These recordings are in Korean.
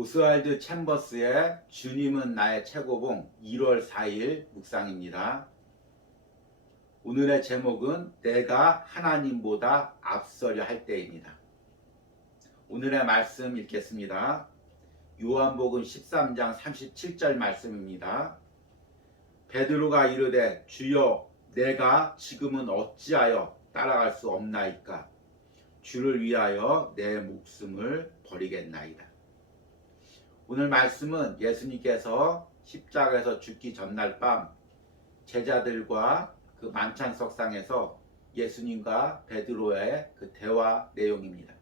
오스왈드 챔버스의 주님은 나의 최고봉 1월 4일 묵상입니다. 오늘의 제목은 내가 하나님보다 앞서려 할 때입니다. 오늘의 말씀 읽겠습니다. 요한복음 13장 37절 말씀입니다. 베드로가 이르되 주여 내가 지금은 어찌하여 따라갈 수 없나이까? 주를 위하여 내 목숨을 버리겠나이다. 오늘 말씀은 예수님께서 십자가에서 죽기 전날 밤 제자들과 그 만찬석상에서 예수님과 베드로의 그 대화 내용입니다.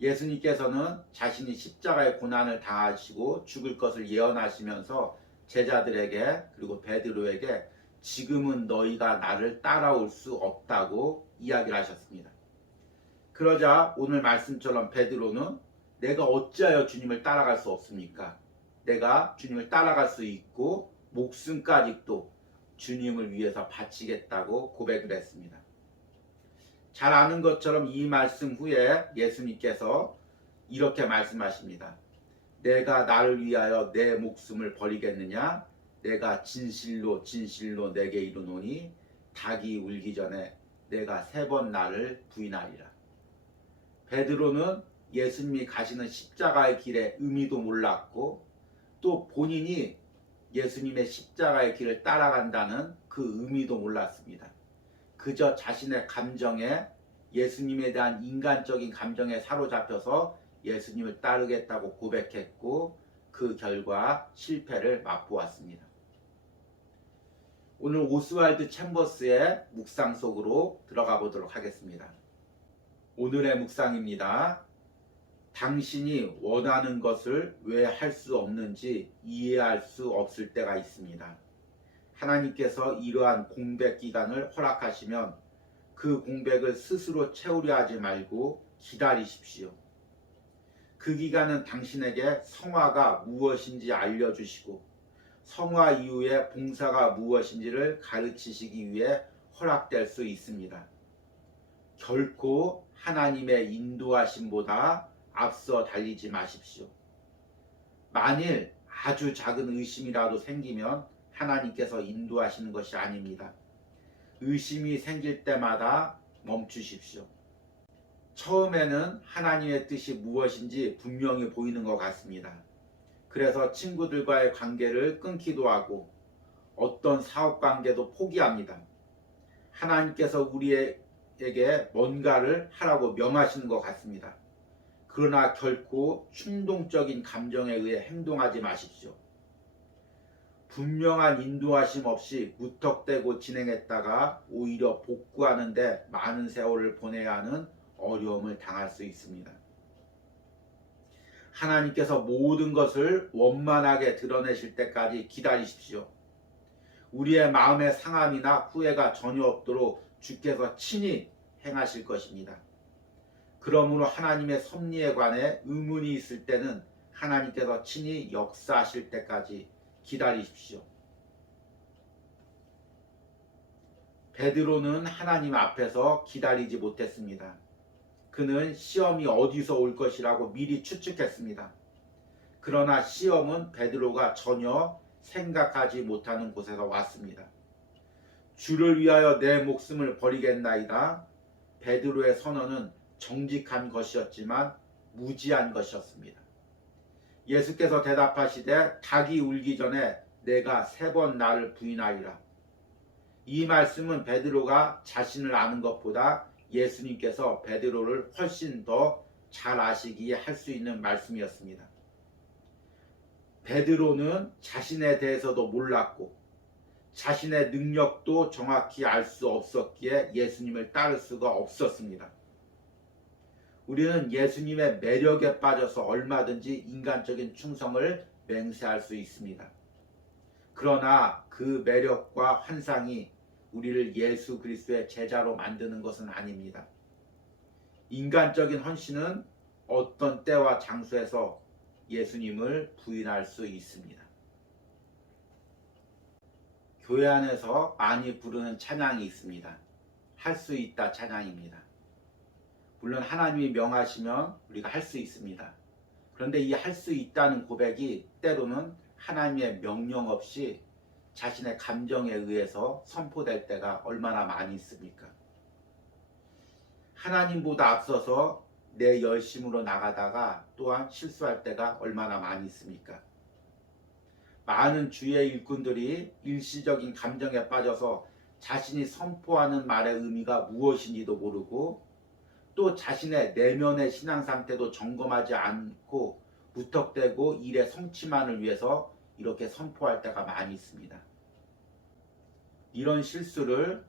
예수님께서는 자신이 십자가의 고난을 당하시고 죽을 것을 예언하시면서 제자들에게 그리고 베드로에게 지금은 너희가 나를 따라올 수 없다고 이야기를 하셨습니다. 그러자 오늘 말씀처럼 베드로는 내가 어찌하여 주님을 따라갈 수 없습니까? 내가 주님을 따라갈 수 있고 목숨까지 또 주님을 위해서 바치겠다고 고백을 했습니다. 잘 아는 것처럼 이 말씀 후에 예수님께서 이렇게 말씀하십니다. 내가 나를 위하여 내 목숨을 버리겠느냐? 내가 진실로 진실로 내게 이르노니 닭이 울기 전에 내가 3번 나를 부인하리라. 베드로는 예수님이 가시는 십자가의 길의 의미도 몰랐고 또 본인이 예수님의 십자가의 길을 따라간다는 그 의미도 몰랐습니다. 그저 자신의 감정에 예수님에 대한 인간적인 감정에 사로잡혀서 예수님을 따르겠다고 고백했고 그 결과 실패를 맛보았습니다. 오늘 오스왈드 챔버스의 묵상 속으로 들어가 보도록 하겠습니다. 오늘의 묵상입니다. 당신이 원하는 것을 왜 할 수 없는지 이해할 수 없을 때가 있습니다. 하나님께서 이러한 공백 기간을 허락하시면 그 공백을 스스로 채우려 하지 말고 기다리십시오. 그 기간은 당신에게 성화가 무엇인지 알려주시고 성화 이후에 봉사가 무엇인지를 가르치시기 위해 허락될 수 있습니다. 결코 하나님의 인도하심보다 앞서 달리지 마십시오. 만일 아주 작은 의심이라도 생기면 하나님께서 인도하시는 것이 아닙니다. 의심이 생길 때마다 멈추십시오. 처음에는 하나님의 뜻이 무엇인지 분명히 보이는 것 같습니다. 그래서 친구들과의 관계를 끊기도 하고 어떤 사업 관계도 포기합니다. 하나님께서 우리에게 뭔가를 하라고 명하시는 것 같습니다. 그러나 결코 충동적인 감정에 의해 행동하지 마십시오. 분명한 인도하심 없이 무턱대고 진행했다가 오히려 복구하는데 많은 세월을 보내야 하는 어려움을 당할 수 있습니다. 하나님께서 모든 것을 원만하게 드러내실 때까지 기다리십시오. 우리의 마음의 상함이나 후회가 전혀 없도록 주께서 친히 행하실 것입니다. 그러므로 하나님의 섭리에 관해 의문이 있을 때는 하나님께서 친히 역사하실 때까지 기다리십시오. 베드로는 하나님 앞에서 기다리지 못했습니다. 그는 시험이 어디서 올 것이라고 미리 추측했습니다. 그러나 시험은 베드로가 전혀 생각하지 못하는 곳에서 왔습니다. 주를 위하여 내 목숨을 버리겠나이다. 베드로의 선언은 정직한 것이었지만 무지한 것이었습니다. 예수께서 대답하시되 닭이 울기 전에 내가 3번 나를 부인하리라. 이 말씀은 베드로가 자신을 아는 것보다 예수님께서 베드로를 훨씬 더 잘 아시기에 할 수 있는 말씀이었습니다. 베드로는 자신에 대해서도 몰랐고 자신의 능력도 정확히 알 수 없었기에 예수님을 따를 수가 없었습니다. 우리는 예수님의 매력에 빠져서 얼마든지 인간적인 충성을 맹세할 수 있습니다. 그러나 그 매력과 환상이 우리를 예수 그리스도의 제자로 만드는 것은 아닙니다. 인간적인 헌신은 어떤 때와 장소에서 예수님을 부인할 수 있습니다. 교회 안에서 많이 부르는 찬양이 있습니다. 할 수 있다 찬양입니다. 물론 하나님이 명하시면 우리가 할 수 있습니다. 그런데 이 할 수 있다는 고백이 때로는 하나님의 명령 없이 자신의 감정에 의해서 선포될 때가 얼마나 많이 있습니까? 하나님보다 앞서서 내 열심으로 나가다가 또한 실수할 때가 얼마나 많이 있습니까? 많은 주의 일꾼들이 일시적인 감정에 빠져서 자신이 선포하는 말의 의미가 무엇인지도 모르고 또 자신의 내면의 신앙 상태도 점검하지 않고 무턱대고 일의 성취만을 위해서 이렇게 선포할 때가 많이 있습니다. 이런 실수를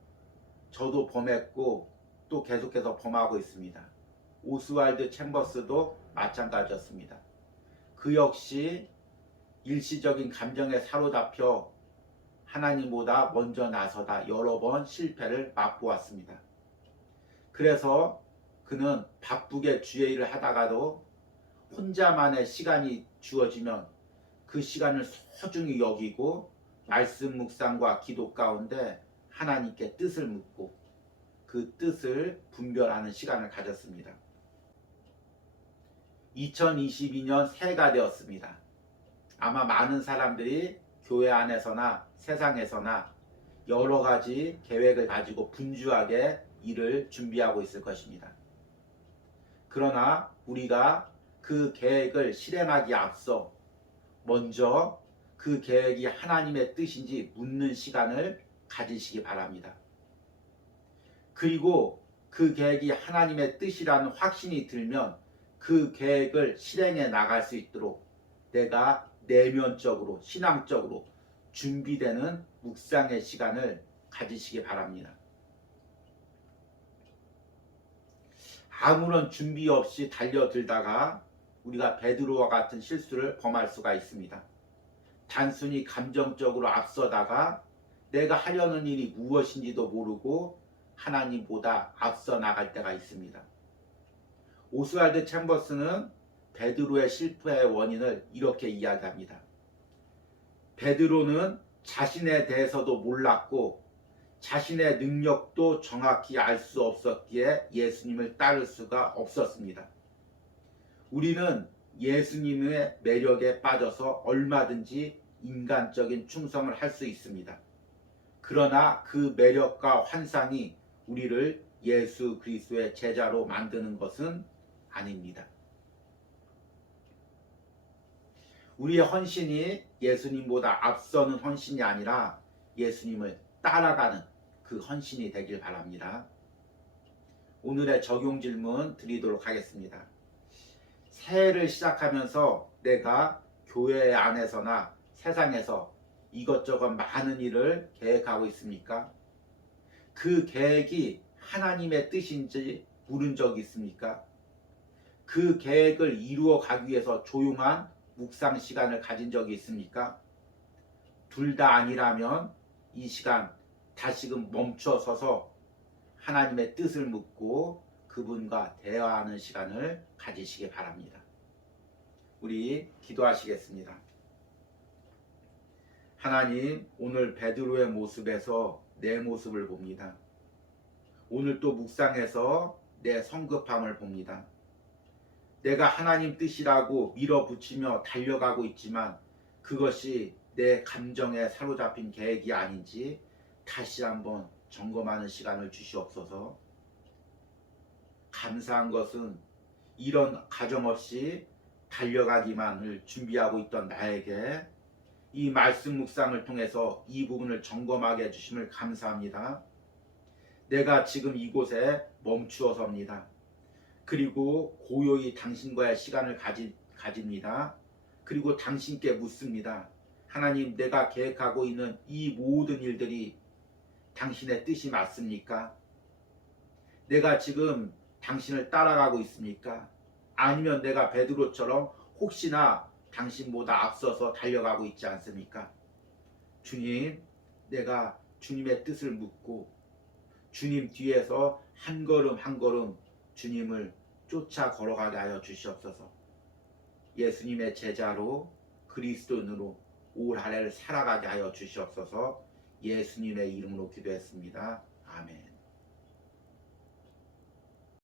저도 범했고 또 계속해서 범하고 있습니다. 오스왈드 챔버스도 마찬가지였습니다. 그 역시 일시적인 감정에 사로잡혀 하나님보다 먼저 나서다 여러 번 실패를 맛보았습니다. 그래서 그는 바쁘게 주의 일을 하다가도 혼자만의 시간이 주어지면 그 시간을 소중히 여기고 말씀 묵상과 기도 가운데 하나님께 뜻을 묻고 그 뜻을 분별하는 시간을 가졌습니다. 2022년 새해가 되었습니다. 아마 많은 사람들이 교회 안에서나 세상에서나 여러 가지 계획을 가지고 분주하게 일을 준비하고 있을 것입니다. 그러나 우리가 그 계획을 실행하기 앞서 먼저 그 계획이 하나님의 뜻인지 묻는 시간을 가지시기 바랍니다. 그리고 그 계획이 하나님의 뜻이라는 확신이 들면 그 계획을 실행해 나갈 수 있도록 내가 내면적으로 신앙적으로 준비되는 묵상의 시간을 가지시기 바랍니다. 아무런 준비 없이 달려들다가 우리가 베드로와 같은 실수를 범할 수가 있습니다. 단순히 감정적으로 앞서다가 내가 하려는 일이 무엇인지도 모르고 하나님보다 앞서 나갈 때가 있습니다. 오스왈드 챔버스는 베드로의 실패의 원인을 이렇게 이야기합니다. 베드로는 자신에 대해서도 몰랐고 자신의 능력도 정확히 알 수 없었기에 예수님을 따를 수가 없었습니다. 우리는 예수님의 매력에 빠져서 얼마든지 인간적인 충성을 할 수 있습니다. 그러나 그 매력과 환상이 우리를 예수 그리스도의 제자로 만드는 것은 아닙니다. 우리의 헌신이 예수님보다 앞서는 헌신이 아니라 예수님을 따라가는 그 헌신이 되길 바랍니다. 오늘의 적용 질문 드리도록 하겠습니다. 새해를 시작하면서 내가 교회 안에서나 세상에서 이것저것 많은 일을 계획하고 있습니까? 그 계획이 하나님의 뜻인지 물은 적이 있습니까? 그 계획을 이루어 가기 위해서 조용한 묵상 시간을 가진 적이 있습니까? 둘 다 아니라면 이 시간 다시금 멈춰 서서 하나님의 뜻을 묻고 그분과 대화하는 시간을 가지시기 바랍니다. 우리 기도하시겠습니다. 하나님, 오늘 베드로의 모습에서 내 모습을 봅니다. 오늘 또 묵상해서 내 성급함을 봅니다. 내가 하나님 뜻이라고 밀어붙이며 달려가고 있지만 그것이 내 감정에 사로잡힌 계획이 아닌지 다시 한번 점검하는 시간을 주시옵소서. 감사한 것은 이런 가정없이 달려가기만을 준비하고 있던 나에게 이 말씀 묵상을 통해서 이 부분을 점검하게 해주심을 감사합니다. 내가 지금 이곳에 멈추어 섭니다. 그리고 고요히 당신과의 시간을 가집니다. 그리고 당신께 묻습니다. 하나님, 내가 계획하고 있는 이 모든 일들이 당신의 뜻이 맞습니까? 내가 지금 당신을 따라가고 있습니까? 아니면 내가 베드로처럼 혹시나 당신보다 앞서서 달려가고 있지 않습니까? 주님, 내가 주님의 뜻을 묻고 주님 뒤에서 한 걸음 한 걸음 주님을 쫓아 걸어가게 하여 주시옵소서. 예수님의 제자로 그리스도인으로 올 한 해를 살아가게 하여 주시옵소서. 예수님의 이름으로 기도했습니다. 아멘.